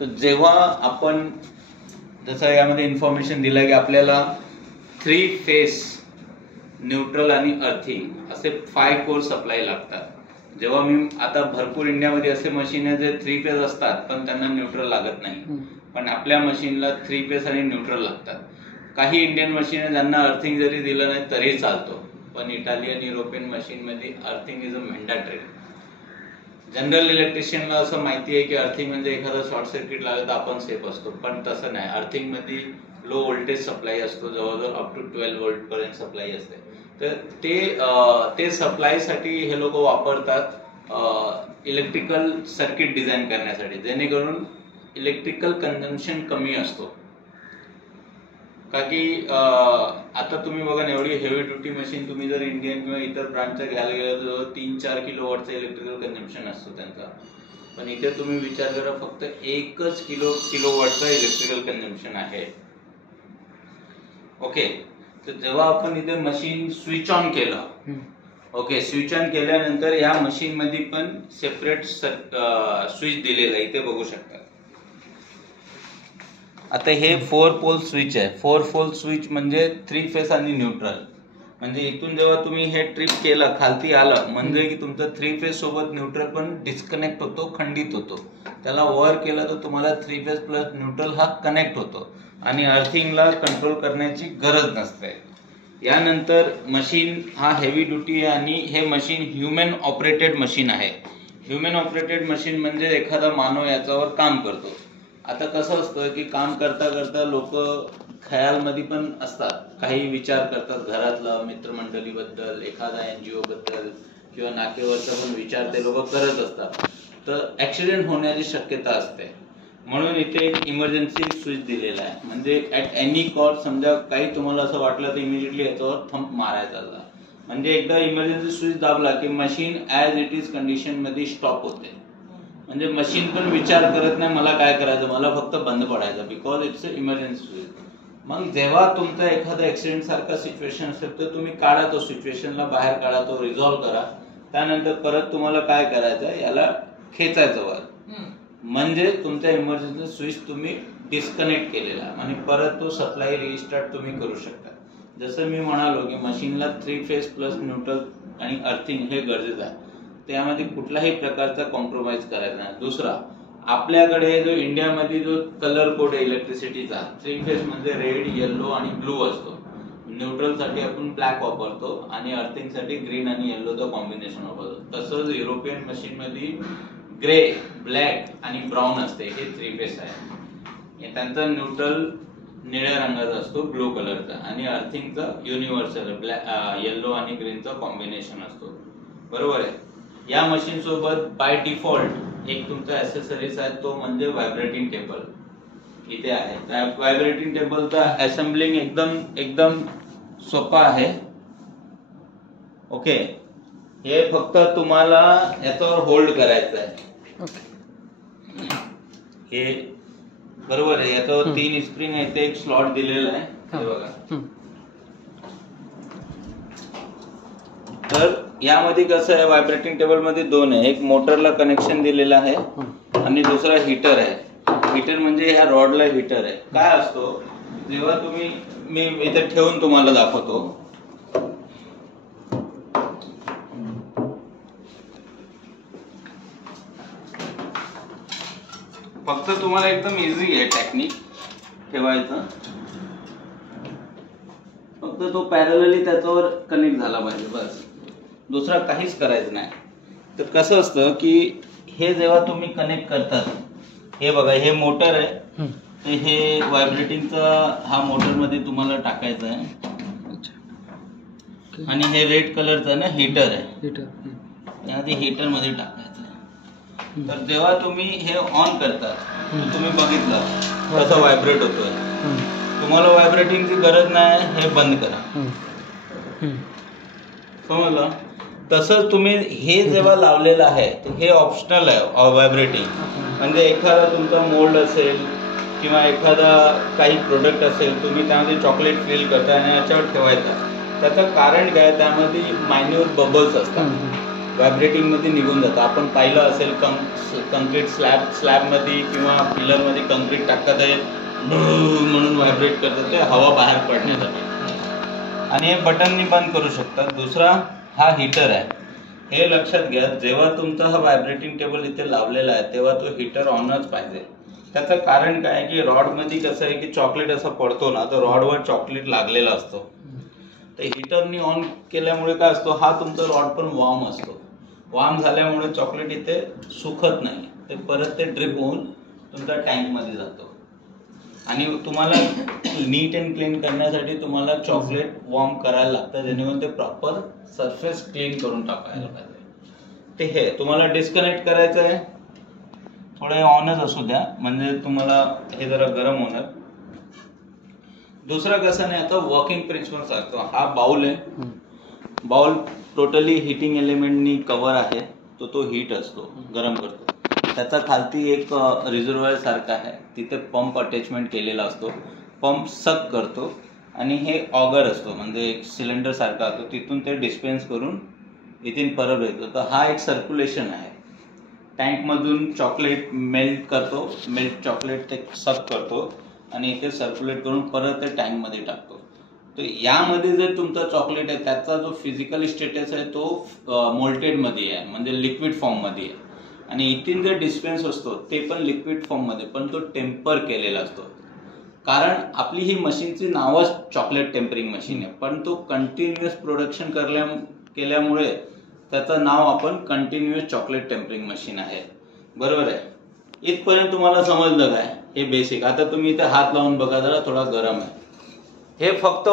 तर जेव्हा आपण जसं यामध्ये इन्फॉर्मेशन दिलं की आपल्याला 3 फेस न्यूट्रल आणि अर्थिंग असे 5 कोर सप्लाय लागतात. जेव्हा मी आता भरपूर इंडियामध्ये असे मशीन आहे जे 3 फेज असतात पण त्यांना न्यूट्रल लागत नाही, पण आपल्या मशीनला 3 फेज आणि न्यूट्रल लागतात. काही इंडियन मशीन आहे ज्यांना अर्थिंग जरी दिलं नाही तरी चालतो, पण इटालियन युरोपियन मशीन मध्ये earthing is a mandatory. General इलेक्ट्रिशियनला असं माहिती आहे की अर्थिंग म्हणजे एखादा शॉर्ट सर्किट लागलं तर आपण सेफ असतो, पण तसं नाही. अर्थिंग मध्ये लो व्होल्टेज सप्लाय असतो, जवळजवळ अप टू 12 व्होल्ट पर्यंत सप्लाय असते. तर ते सप्लाय साठी हे लोक वापरतात इलेक्ट्रिकल सर्किट डिझाईन करण्यासाठी, जेणेकरून इलेक्ट्रिकल कन्झम्पशन कमी असतो. का की आता तुम्ही बघा ना, एवढी हेवी ड्युटी मशीन तुम्ही जर इंडियन किंवा इतर ब्रँडच्या घ्यायला गेलं तर 3-4 किलोवॉटचं इलेक्ट्रिकल कन्झम्पशन असतो त्यांचा, पण इथे तुम्ही विचार करा फक्त 1 किलोवॉटचं इलेक्ट्रिकल कन्झम्पशन आहे. ओके, तर जेव्हा आपण इथे मशीन स्विच ऑन केलं, ओके, स्विच ऑन केल्यानंतर या मशीन मध्ये पण सेपरेट स्विच दिलेलं आहे, इथे बघू शकता. आता हे 4 पोल स्विच आहे. 4 पोल स्विच म्हणजे 3 फेस आणि न्यूट्रल. म्हणजे इथून जेव्हा तुम्ही हे ट्रिप केलं खालती आलं म्हणजे की तुमचं 3 फेस सोबत न्यूट्रल पण डिस्कनेक्ट होतो, खंडित होतो. त्याला वर केलं तर तुम्हाला 3 फेस प्लस न्यूट्रल हा कनेक्ट होतो आणि अर्थिंगला कंट्रोल करण्याची गरज नसते. यानंतर मशीन हा हेवी ड्युटी आहे आणि हे मशीन ह्युमन ऑपरेटेड मशीन आहे. ह्युमन ऑपरेटेड मशीन म्हणजे एखादा मानव याच्यावर काम करतो. आता कसं असतं की काम करता करता लोक खयालमध्ये पण असतात, काही विचार करतात घरातला, मित्रमंडळीबद्दल, एखादा NGO बद्दल किंवा नातेवाईकाचा पण विचार ते लोक करत असतात, तर ऍक्सिडेंट होण्याची शक्यता असते. म्हणून इथे एक इमर्जन्सी स्विच दिलेला आहे. म्हणजे ऍट एनी कॉस्ट समजा काही तुम्हाला असं वाटलं तर इमिजिएटली याच्यावर थंब मारायचा. म्हणजे एकदा इमर्जन्सी स्विच दाबला की machine as it is condition मध्ये स्टॉप होते. म्हणजे मशीन पण विचार करत नाही मला काय करायचं, मला फक्त बंद पडायचं, because it's a emergency switch. मग जेव्हा तुमचा एखादा ऍक्सिडेंट सारखा सिच्युएशन असेल तर तुम्ही काढा, तो सिच्युएशनला बाहेर काढा, तो रिझॉल्व्ह करा. त्यानंतर परत तुम्हाला काय करायचं, याला खेचायचं वर, म्हणजे तुमचा इमर्जन्सी स्विच तुम्ही डिस्कनेक्ट केलेला आणि परत तो सप्लाय रिस्टार्ट तुम्ही करू शकता. जसं मी म्हणालो की मशीनला 3 फेस प्लस न्यूट्रल आणि अर्थिंग हे गरजेचं आहे, त्यामध्ये कुठल्याही प्रकारचा कॉम्प्रोमाइज करायचा नाही. दुसरा, आपल्याकडे जो इंडियामध्ये जो कलर कोड आहे इलेक्ट्रिसिटीचा, 3 फेस म्हणजे रेड, येलो आणि ब्लू असतो. न्यूट्रल साठी आपण ब्लॅक वापरतो आणि अर्थिंग साठी ग्रीन आणि येल्लोचं कॉम्बिनेशन वापरतो. तसंच युरोपियन मशीन मध्ये ग्रे, ब्लॅक आणि ब्राऊन असते, हे 3 फेस आहे. त्यांचा न्यूट्रल निळ्या रंगाचा असतो, ब्लू कलरचा, आणि अर्थिंगचा युनिव्हर्सल येल्लो आणि ग्रीनचा कॉम्बिनेशन असतो. बरोबर आहे. या मशीन सोबत बाय डिफॉल्ट एक तुमचा ऍक्सेसरीज आहे, तो म्हणजे व्हायब्रेटिंग टेबल इथे आहे. व्हायब्रेटिंग टेबलचा असेंबलिंग एकदम सोपा आहे. ओके, हे फक्त तुम्हाला याच्यावर होल्ड करायचं आहे. हे बरोबर आहे. याच्यावर 3 स्प्रिंग आहे, ते एक स्लॉट दिलेला आहे, हे बघा. तर यामध्ये कसं आहे, व्हायब्रेटिंग टेबल मध्ये 2 आहे. एक मोटरला कनेक्शन दिलेलं आहे आणि दुसरा हीटर आहे. हीटर म्हणजे ह्या रॉडला हीटर आहे. काय असतो, जेव्हा तुम्ही, मी इथे ठेवून तुम्हाला दाखवतो. फक्त तुम्हाला एकदम इझी आहे टेक्निक ठेवायचं, फक्त तो पॅरलली त्याच्यावर कनेक्ट झाला पाहिजे, बस. दुसरा काहीच करायचं नाही. तर कसं असतं की हे जेव्हा तुम्ही कनेक्ट करतात, हे बघा, हे मोटर आहे, तर हे व्हायब्रेटिंगचा हा मोटर मध्ये तुम्हाला टाकायचं आहे. आणि हे रेड कलरचं ना हीटर आहे, त्यामध्ये हीटर मध्ये टाकायचं आहे. तर जेव्हा तुम्ही हे ऑन करतात, तुम्ही बघितलं कसं व्हायब्रेट होतोय. तुम्हाला व्हायब्रेटिंगची गरज नाही, हे बंद करा. समजलं. तसंच तुम्ही हे जेव्हा लावलेलं आहे, हे ऑप्शनल आहे व्हायब्रेटिंग. म्हणजे एखादा तुमचा मोल्ड असेल किंवा एखादा काही प्रोडक्ट असेल, तुम्ही त्यामध्ये चॉकलेट फिल करता आणि याच्यावर ठेवायचा. त्याचं कारण काय, त्यामध्ये मायन्यूट बबल्स असतात. व्हायब्रेटिंग मध्ये निघून जातं. आपण पाहिलं असेल कंक्रीट स्लॅबमध्ये किंवा पिलरमध्ये कंक्रीट टाकतात आहे म्हणून व्हायब्रेट करतात, ते हवा बाहेर पडण्यासाठी. आणि हे बटननी बंद करू शकतात. दुसरा हा हीटर आहे. हे लक्षात घ्या, जेव्हा तुमचा हा व्हायब्रेटिंग टेबल इथे लावलेला आहे तेव्हा तो हीटर ऑनच पाहिजे. त्याचं कारण काय आहे की रॉडमध्ये कसं आहे की चॉकलेट असं पडतो ना, तर रॉडवर चॉकलेट लागलेला असतो. तर हीटरनी ऑन केल्यामुळे काय असतो, हा तुमचा रॉड पण वॉर्म असतो. वॉर्म झाल्यामुळे चॉकलेट इथे सुकत नाही, ते परत ते ड्रिप होऊन तुमच्या टँकमध्ये जातो. आणि तुम्हाला नीट अँड क्लीन करण्यासाठी तुम्हाला चॉकलेट वॉर्म करायला लागतं, जेणेकरून ते प्रॉपर सरफेस क्लीन करून टाकायला पाहिजे. ते हे तुम्हाला डिस्कनेक्ट करायचं आहे, थोडे ऑनच असू द्या, म्हणजे तुम्हाला हे जरा गरम होणार. दुसरा कसं नाही, आता वर्किंग प्रिन्सिपल सांगतो. हा बाउल आहे. बाउल टोटली हिटिंग एलिमेंटनी कव्हर आहे. तो हीट असतो, गरम करतो. त्याचा खालती एक रिझर्वायर सारखा आहे, तिथे पंप अटॅचमेंट केलेला असतो. पंप सक करतो आणि हे ऑगर असतो, म्हणजे एक सिलेंडर सारखा असतो, तिथून ते डिस्पेन्स करून इथून परत येतो. तर हा एक सर्क्युलेशन आहे. टँकमधून चॉकलेट मेल्ट करतो, मेल्ट चॉकलेट ते सक करतो आणि इथे सर्क्युलेट करून परत ते टँकमध्ये टाकतो. तर यामध्ये जर तुमचा चॉकलेट आहे त्याचा जो फिजिकल स्टेटस आहे तो मोल्टेडमध्ये आहे, म्हणजे लिक्विड फॉर्ममध्ये आहे. आणि इथून जे डिस्पेन्स असतो ते पण लिक्विड फॉर्ममध्ये, पण तो टेम्पर केलेला असतो. कारण आपली ही मशीनची नावच चॉकलेट टेम्परिंग मशीन आहे, पण तो कंटिन्युअस प्रोडक्शन केल्यामुळे त्याचं नाव आपण कंटिन्युअस चॉकलेट टेम्परिंग मशीन आहे. बरोबर आहे. इथपर्यंत तुम्हाला समजलं काय हे बेसिक. आता तुम्ही इथे हात लावून बघा, जरा थोडा गरम आहे. हे फक्त